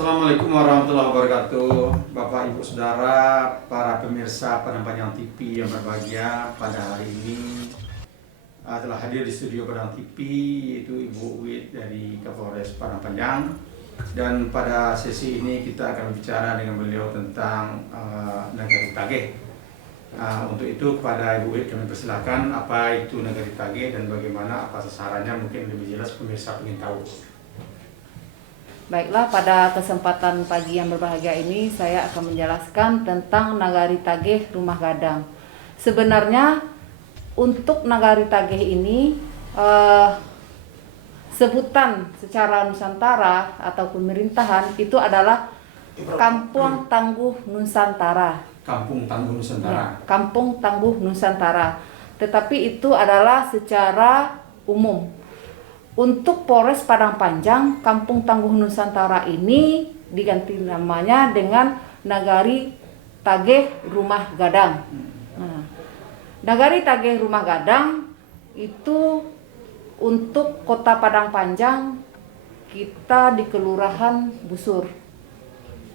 Assalamualaikum warahmatullahi wabarakatuh. Bapak, Ibu, Saudara, para pemirsa Padang Panjang TV yang berbahagia, pada hari ini telah hadir di studio Padang TV yaitu Ibu Wit dari Kapolres Padang Panjang. Dan pada sesi ini kita akan bicara dengan beliau tentang Nagari Tagih. Untuk itu kepada Ibu Wit kami persilakan apa itu Nagari Tagih dan bagaimana apa sasarannya, mungkin lebih jelas pemirsa ingin tahu. Baiklah, pada kesempatan pagi yang berbahagia ini saya akan menjelaskan tentang Nagari Tagih Rumah Gadang. Sebenarnya untuk Nagari Tagih ini sebutan secara Nusantara atau pemerintahan itu adalah Kampung Tangguh Nusantara. Kampung Tangguh Nusantara. Ya, Kampung Tangguh Nusantara. Tetapi itu adalah secara umum. Untuk Polres Padang Panjang, Kampung Tangguh Nusantara ini diganti namanya dengan Nagari Tagih Rumah Gadang. Nah, Nagari Tagih Rumah Gadang itu untuk Kota Padang Panjang, kita di Kelurahan Busur,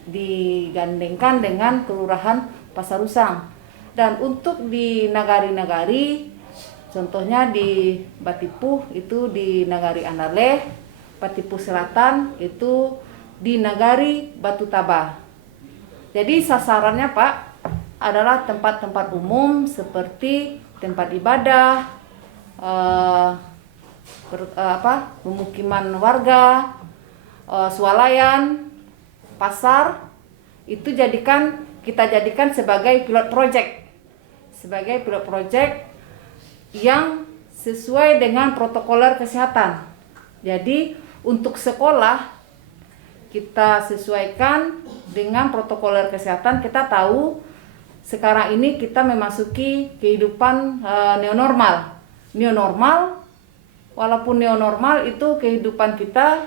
digandengkan dengan Kelurahan Pasar Usang. Dan untuk di nagari-nagari, contohnya di Batipuh itu di Nagari Andaleh, Batipuh Selatan itu di Nagari Batu Tabah. Jadi sasarannya Pak adalah tempat-tempat umum seperti tempat ibadah, pemukiman warga, swalayan, pasar, itu kita jadikan sebagai pilot project yang sesuai dengan protokoler kesehatan. Jadi untuk sekolah kita sesuaikan dengan protokoler kesehatan. Kita tahu sekarang ini kita memasuki kehidupan neonormal. Walaupun neonormal itu kehidupan kita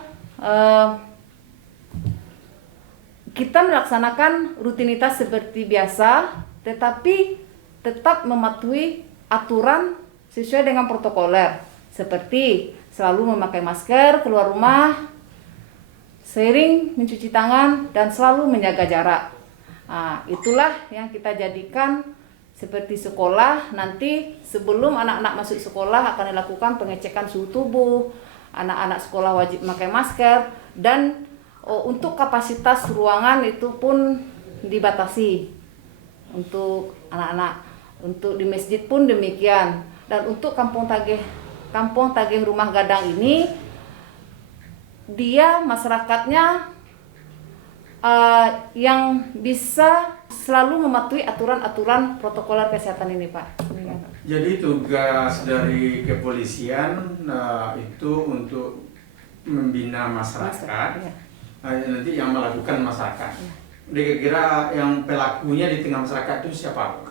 melaksanakan rutinitas seperti biasa, tetapi tetap mematuhi aturan sesuai dengan protokoler, seperti selalu memakai masker keluar rumah, sering mencuci tangan, dan selalu menjaga jarak. Nah, itulah yang kita jadikan seperti sekolah. Nanti sebelum anak-anak masuk sekolah akan dilakukan pengecekan suhu tubuh, anak-anak sekolah wajib memakai masker, dan untuk kapasitas ruangan itu pun dibatasi untuk anak-anak. Untuk di masjid pun demikian. Dan untuk Kampung Tagih Rumah Gadang ini, dia masyarakatnya yang bisa selalu mematuhi aturan-aturan protokoler kesehatan ini, Pak. Jadi tugas dari kepolisian itu untuk membina masyarakat, ya. Nanti yang melakukan masyarakat. Kira-kira yang pelakunya di tengah masyarakat itu siapa?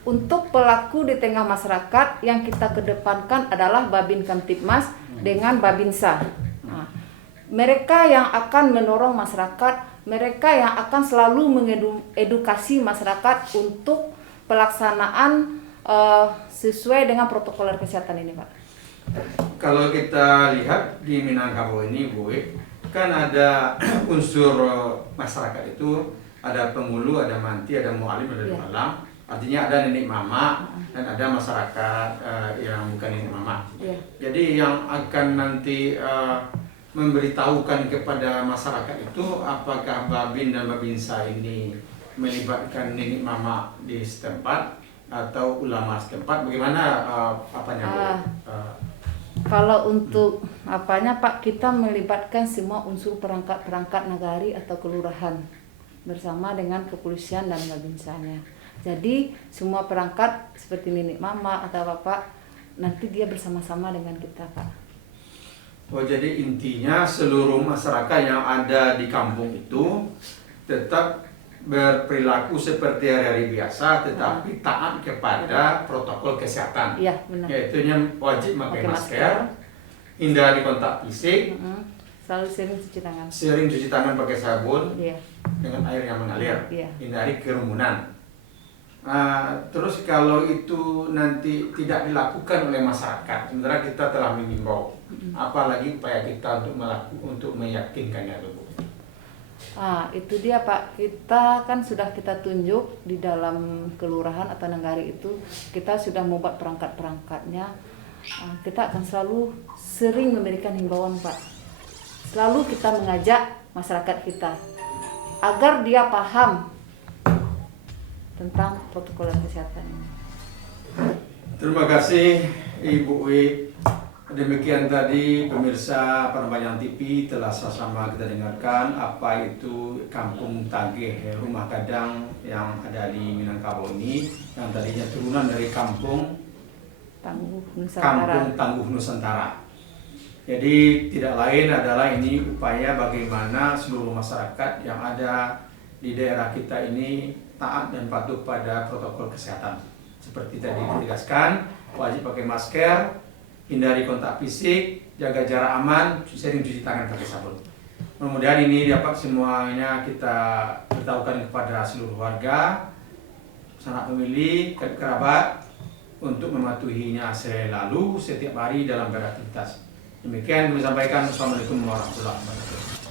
Untuk pelaku di tengah masyarakat yang kita kedepankan adalah Babin Kamtibmas dengan Babinsa. Nah, mereka yang akan mendorong masyarakat, mereka yang akan selalu mengedukasi masyarakat untuk pelaksanaan sesuai dengan protokoler kesehatan ini, Pak. Kalau kita lihat di Minangkabau ini, Bu, kan ada unsur masyarakat itu, ada penghulu, ada manti, ada mualim, ada dualam. Artinya ada nenek mama dan ada masyarakat yang bukan nenek mama. Jadi yang akan nanti memberitahukan kepada masyarakat itu, apakah Babin dan Babinsa ini melibatkan nenek mama di setempat atau ulama setempat? Bagaimana apanya? Kalau untuk apanya Pak, kita melibatkan semua unsur perangkat nagari atau kelurahan bersama dengan kepolisian dan Babinsanya. Jadi semua perangkat seperti nenek mama atau bapak nanti dia bersama-sama dengan kita, Pak. Oh, jadi intinya seluruh masyarakat yang ada di kampung itu tetap berperilaku seperti hari-hari biasa, tetapi taat kepada protokol kesehatan. Iya, benar. Yaitu wajib pakai masker, hindari kontak fisik, selalu sering cuci tangan. Sering cuci tangan pakai sabun, dengan air yang mengalir, hindari kerumunan. Terus kalau itu nanti tidak dilakukan oleh masyarakat, sementara kita telah mengimbau, apalagi upaya kita untuk meyakinkannya dulu. Itu dia Pak, kita kan sudah kita tunjuk di dalam kelurahan atau Nenggari itu, kita sudah membuat perangkat-perangkatnya. Kita akan selalu sering memberikan himbauan Pak. Selalu kita mengajak masyarakat kita agar dia paham tentang protokol kesehatan ini. Terima kasih Ibu Wi. Demikian tadi pemirsa Panembahan TV telah sama-sama kita dengarkan apa itu Kampung Tagih Rumah Gadang yang ada di Minangkabau ini, yang tadinya turunan dari Kampung Tangguh Nusantara. Jadi tidak lain adalah ini upaya bagaimana seluruh masyarakat yang ada di daerah kita ini taat dan patuh pada protokol kesehatan. Seperti tadi ditegaskan, wajib pakai masker, hindari kontak fisik, jaga jarak aman, sering cuci tangan pakai sabun. Mudah-mudahan ini dapat semuanya kita beritahukan kepada seluruh warga, sanak pemilih, kerabat untuk mematuhinya selalu setiap hari dalam beraktivitas. Demikian kami sampaikan. Assalamualaikum warahmatullahi wabarakatuh.